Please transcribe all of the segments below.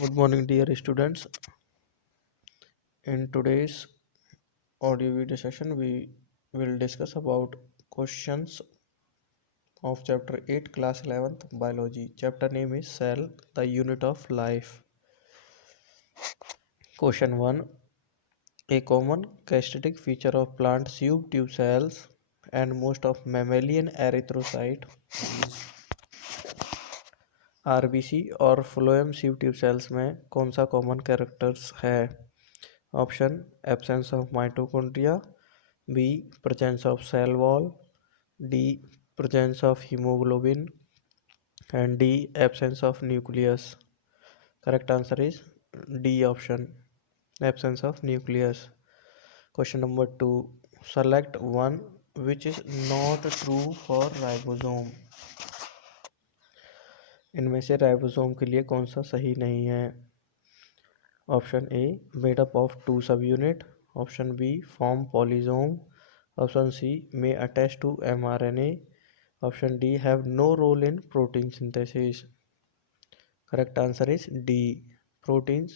Good morning, dear students. In today's audio video session, we will discuss about questions of chapter 8, class 11th, biology. Chapter name is Cell, the unit of life. Question 1. A common characteristic feature of plant tube cells and most of mammalian erythrocyte is RBC और phloem tube cells में कौन सा common characters है? Option absence of mitochondria, B presence of cell wall, D presence of haemoglobin and D absence of nucleus. Correct answer is D option, absence of nucleus. Question number 2. Select one which is not true for ribosome. इनमें से ribosome के लिए कौन सा सही नहीं है? Option A made up of 2 subunit, option B form polysome, option C may attach to mRNA, option D have no role in protein synthesis. Correct answer is D, protein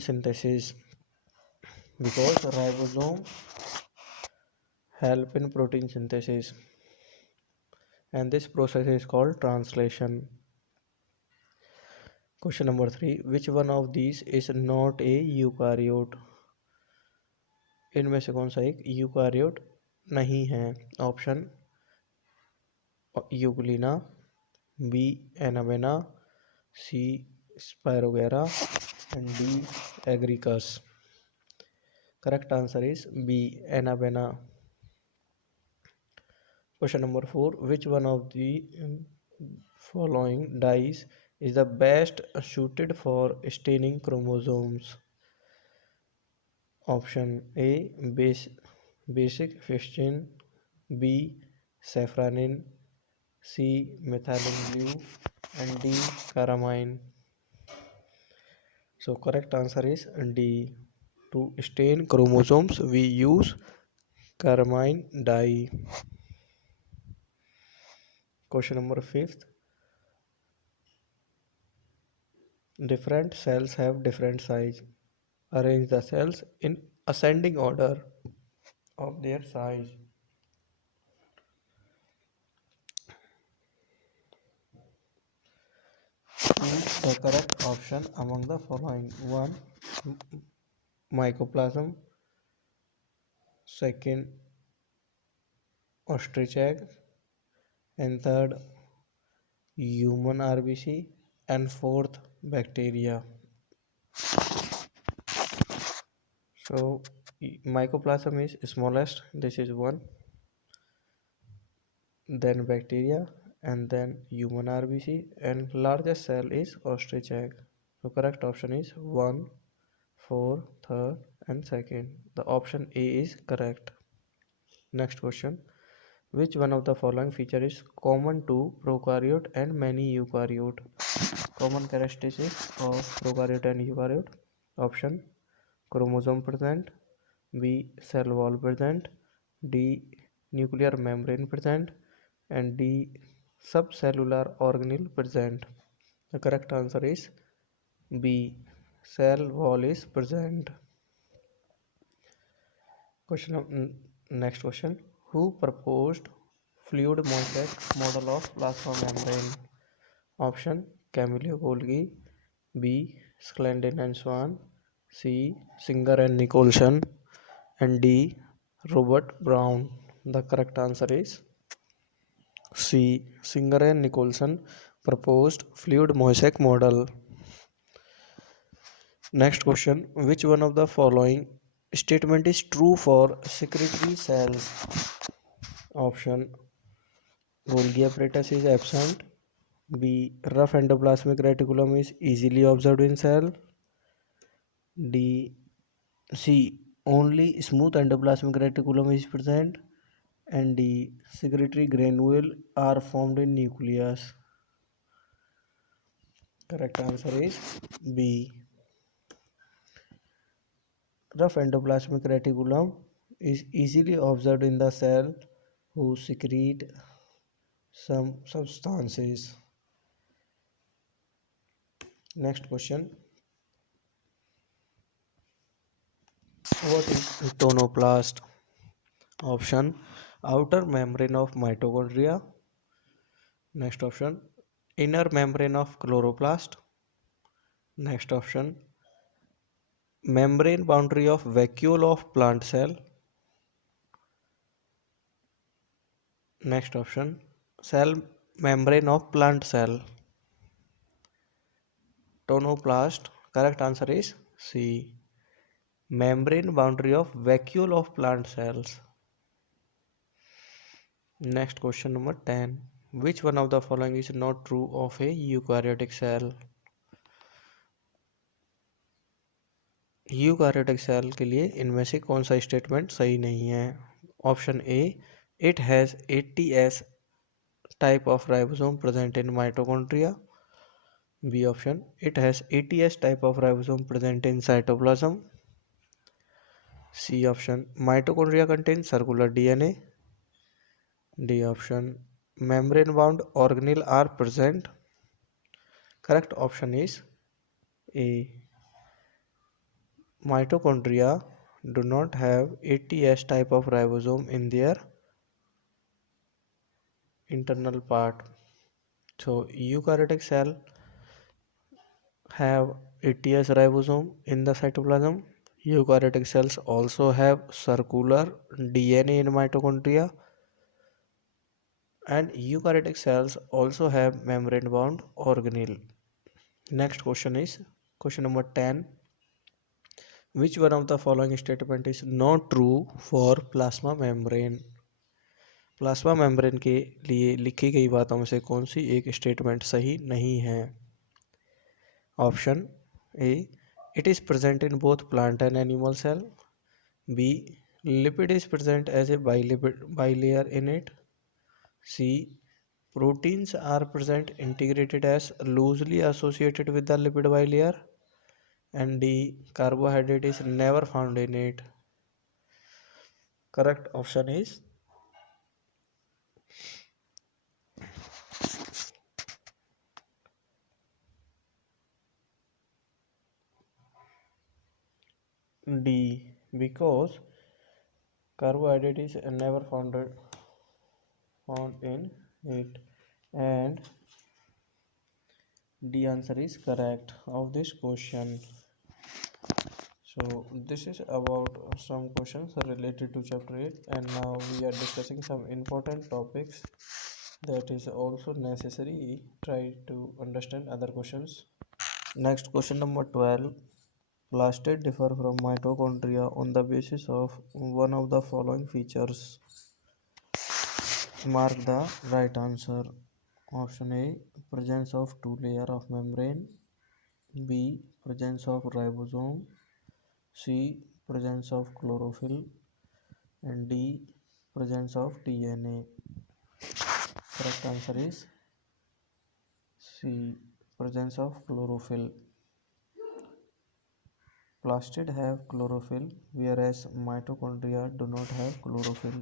synthesis, because ribosome help in protein synthesis and this process is called translation. Question number 3. Which one of these is not a eukaryote? इनमें से कौन सा एक eukaryote नहीं है? Option Euglena, B Anabaena, C Spirogyra and D Agaricus. Correct answer is B, Anabaena. Question number 4. Which one of the following dyes is the best suited for staining chromosomes? Option A basic fistin, B safranin, C methylene blue and D caramine. So correct answer is D. To stain chromosomes we use caramine dye. Question number 5. Different cells have different size. Arrange the cells in ascending order of their size. Choose the correct option among the following. 1. Mycoplasm. Second, ostrich egg. And third, human RBC. And fourth, bacteria. So mycoplasm is smallest, this is 1, then bacteria, and then human RBC, and largest cell is ostrich egg. So correct option is 1, 4, third and second. The option A is correct. Next question. Which one of the following feature is common to prokaryote and many eukaryote? Common characteristics of prokaryote and eukaryote. Option chromosome present, B cell wall present, D nuclear membrane present and D subcellular organelle present. The correct answer is B, cell wall is present. Next question. Who proposed fluid mosaic model of plasma membrane? Option Camillo Golgi, B Sklendin and Swan, C Singer and Nicholson and D Robert Brown. The correct answer is C. Singer and Nicholson proposed fluid mosaic model. Next question. Which one of the following statement is true for secretory cells? Option Golgi apparatus is absent. B. Rough endoplasmic reticulum is easily observed in cell. D. C. Only smooth endoplasmic reticulum is present. And D. Secretory granule are formed in nucleus. Correct answer is B. Rough endoplasmic reticulum is easily observed in the cell who secrete some substances. Next question. What is tonoplast? Option: outer membrane of mitochondria. Next option: inner membrane of chloroplast. Next option: membrane boundary of vacuole of plant cell. Next option: cell membrane of plant cell. Tonoplast. Correct answer is C. Membrane boundary of vacuole of plant cells. Next question number 10. Which one of the following is not true of a eukaryotic cell? Eukaryotic cell के लिए इनमें से कौन सा statement सही नहीं है? Option A, it has 80S type of ribosome present in mitochondria. B option, it has 80S type of ribosome present in cytoplasm. C option, mitochondria contain circular DNA. D option, membrane bound organelle are present. Correct option is A. Mitochondria do not have 80S type of ribosome in their internal part. So eukaryotic cell have 80S ribosome in the cytoplasm. Eukaryotic cells also have circular DNA in mitochondria, and eukaryotic cells also have membrane bound organelle. Next question is question number 10. Which one of the following statement is not true for plasma membrane? Plasma membrane के लिए लिखी गई बातों में से कौन सी एक statement सही नहीं है? Option A, it is present in both plant and animal cell. B, lipid is present as a bilayer in it. C, proteins are present integrated as loosely associated with the lipid bilayer. And D, carbohydrate is never found in it. Correct option is D, because carbohydrate is never found in it. And D answer is correct of this question. So this is about some questions related to chapter 8, and now we are discussing some important topics that is also necessary. Try to understand other questions. Next question number 12. Plastids differ from mitochondria on the basis of one of the following features. Mark the right answer. Option A, presence of two layers of membrane. B, presence of ribosome. C, presence of chlorophyll. And D, presence of DNA. Correct answer is C, presence of chlorophyll. Plastids have chlorophyll, whereas mitochondria do not have chlorophyll.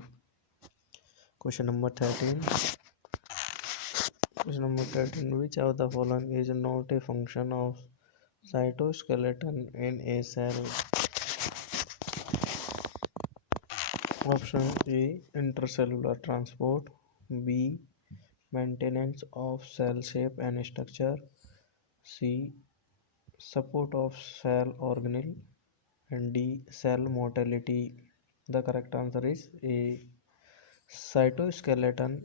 Question number 13. Question number 13. Which of the following is not a function of cytoskeleton in a cell? Option A, intercellular transport. B, maintenance of cell shape and structure. C, support of cell organelle. And D, cell motility. The correct answer is A. Cytoskeleton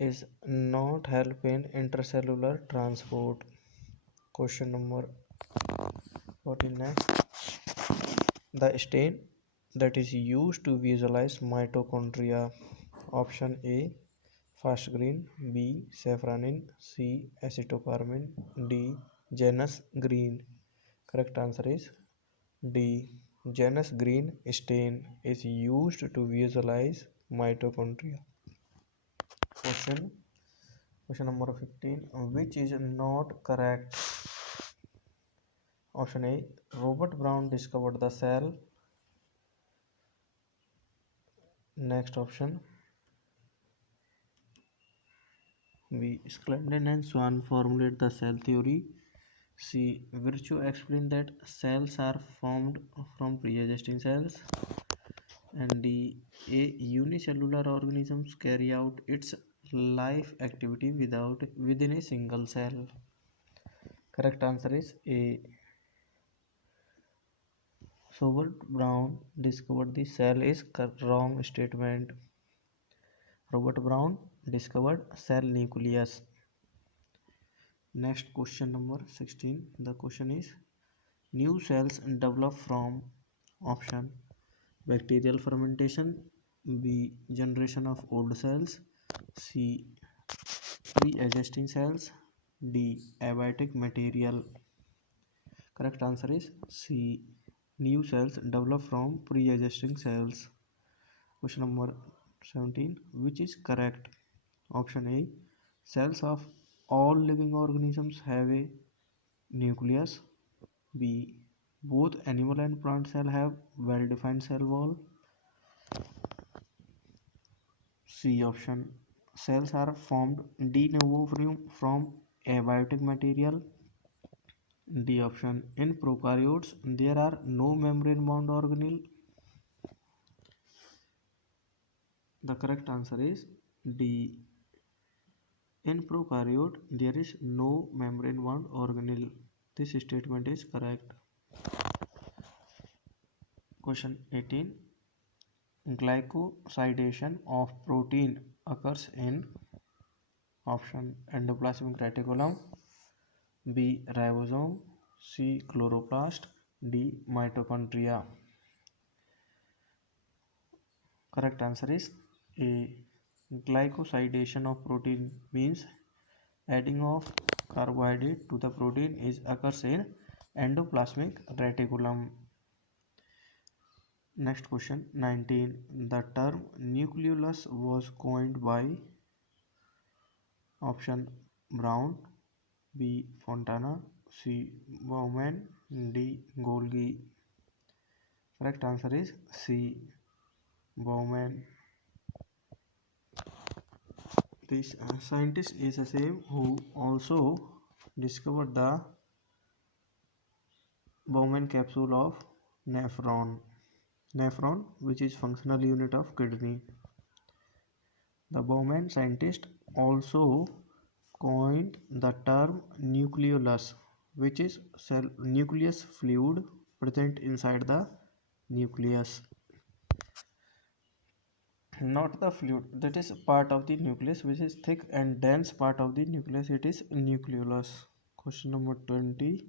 is not help in intercellular transport. Question number 14 next. The stain that is used to visualize mitochondria. Option A, fast green. B, saffronin. C, acetocarmine. D, Janus green. Correct answer is D. Janus green stain is used to visualize mitochondria. Question number 15. Which is not correct? Option A, Robert Brown discovered the cell. Next option, B, Sklendin and Swan formulate the cell theory. C. Virchow explained that cells are formed from pre-existing cells. And D. Unicellular organisms carry out its life activity within a single cell. Correct answer is A. Robert Brown discovered the cell is wrong statement. Robert Brown discovered cell nucleus. Next question number 16. The question is new cells develop from option bacterial fermentation, B generation of old cells, C pre-existing cells, D abiotic material. Correct answer is C. New cells develop from pre-existing cells. Question number 17. Which is correct? Option A. Cells of all living organisms have a nucleus. B. Both animal and plant cell have well-defined cell wall. C option. Cells are formed de novo from abiotic material. D option. In prokaryotes, there are no membrane bound organelle. The correct answer is D. In prokaryote, there is no membrane bound organelle. This statement is correct. Question 18. Glycosidation of protein occurs in option endoplasmic reticulum, B ribosome, C chloroplast, D mitochondria. Correct answer is A. Glycosidation of protein means adding of carbohydrate to the protein occurs in endoplasmic reticulum. Next question 19. The term nucleolus was coined by option Brown, B Fontana, C Bowman, D Golgi. Correct answer is C Bowman. This scientist is the same who also discovered the Bowman capsule of nephron, which is functional unit of kidney. The Bowman scientist also coined the term nucleolus, which is cell nucleus fluid present inside the nucleus. Not the fluid, that is part of the nucleus which is thick and dense part of the nucleus, it is nucleolus. Question number 20.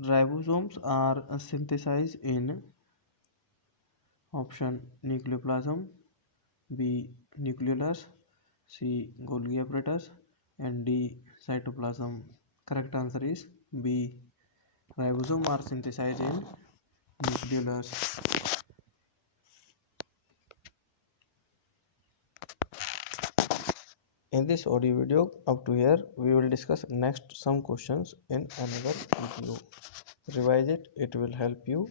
Ribosomes are synthesized in option nucleoplasm, B nucleolus, C Golgi apparatus, and D cytoplasm. Correct answer is B. Ribosomes are synthesized in nucleolus. In this audio video up to here, we will discuss next some questions in another video. Revise it, it will help you